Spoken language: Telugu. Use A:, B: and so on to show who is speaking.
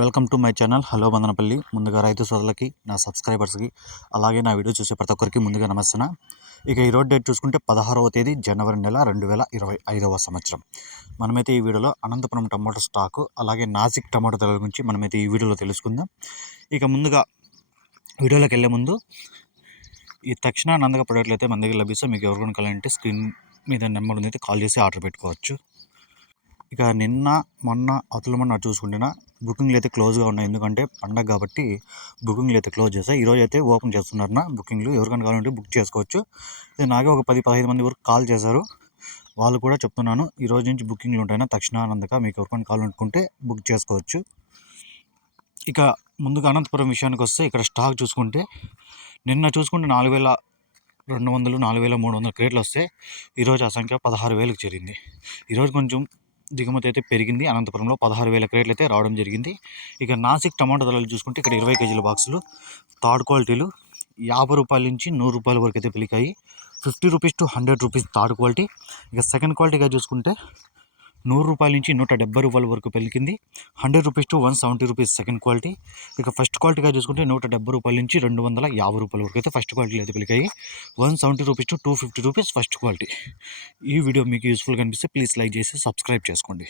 A: Welcome to my channel. Hello Bandanapalli ముందుగా రైతు సోదరులకి నా సబ్స్క్రైబర్స్కి అలాగే నా వీడియో చూసే ప్రతి ఒక్కరికి ముందుగా నమస్తున్నా ఇక ఈరోజు డేట్ చూసుకుంటే పదహారవ తేదీ జనవరి నెల రెండు వేల ఇరవై ఐదవ సంవత్సరం. మనమైతే ఈ వీడియోలో అనంతపురం టమాటో స్టాకు అలాగే నాసిక్ టమాటో ధరల గురించి మనమైతే ఈ వీడియోలో తెలుసుకుందాం. ఇక ముందుగా వీడియోలోకి వెళ్ళే ముందు ఈ తక్షణ నందక ప్రోడక్ట్లు అయితే మన దగ్గర లభిస్తే మీకు ఎవరికైనా కొనుక్కోవాలంటే స్క్రీన్ మీద నెంబర్ ఉంది అయితే కాల్ చేసి ఆర్డర్ పెట్టుకోవచ్చు. ఇక నిన్న మొన్న అతుల మొన్న చూసుకుంటున్నా బుకింగ్లు అయితే క్లోజ్గా ఉన్నాయి. ఎందుకంటే పండగ కాబట్టి బుకింగ్లు అయితే క్లోజ్ చేస్తాయి ఈరోజు అయితే ఓపెన్ చేస్తున్నారు బుకింగ్లు. ఎవరికైనా కావాలంటే బుక్ చేసుకోవచ్చు. ఇది నాకే ఒక పది పదహైదు మంది వరకు కాల్ చేశారు. వాళ్ళు కూడా చెప్తున్నాను ఈ రోజు నుంచి బుకింగ్లు ఉంటాయినా తక్షణానందక మీకు ఎవరికైనా కావాలనుకుంటే బుక్ చేసుకోవచ్చు. ఇక ముందుగా అనంతపురం విషయానికి వస్తే ఇక్కడ స్టాక్ చూసుకుంటే నిన్న చూసుకుంటే నాలుగు వేల రెండు వందలు నాలుగు వేల మూడు వందల క్రేట్లు వస్తే ఈరోజు ఆ సంఖ్య పదహారు వేలకు చేరింది. ఈరోజు కొంచెం దిగుమతి అయితే పెరిగింది. అనంతపురంలో పదహారు వేల క్రేట్లు అయితే రావడం జరిగింది. ఇక నాసిక్ టమాటా ధరలు చూసుకుంటే ఇక్కడ ఇరవై కేజీల బాక్సులు థర్డ్ క్వాలిటీలు యాభై రూపాయల నుంచి నూరు రూపాయల వరకు అయితే పెరిగాయి fifty rupees to hundred rupees third quality. ఇక సెకండ్ క్వాలిటీగా చూసుకుంటే నూరు రూపాయల నుంచి నూట డెబ్బై రూపాయల వరకు పెరిగింది. Hundred rupees to one seventy rupees second quality. ఇక ఫస్ట్ క్వాలిటీగా చూసుకుంటే నూట డెబ్బై రూపాయల నుంచి రెండు వందల యాభై రూపాయల వరకు అయితే ఫస్ట్ క్వాలిటీ అయితే పెరిగాయి. One seventy rupees to two fifty rupees first quality. ఈ వీడియో మీకు యూస్ఫుల్గా అనిపిస్తే ప్లీజ్ లైక్ చేసి సబ్స్క్రైబ్ చేసుకోండి.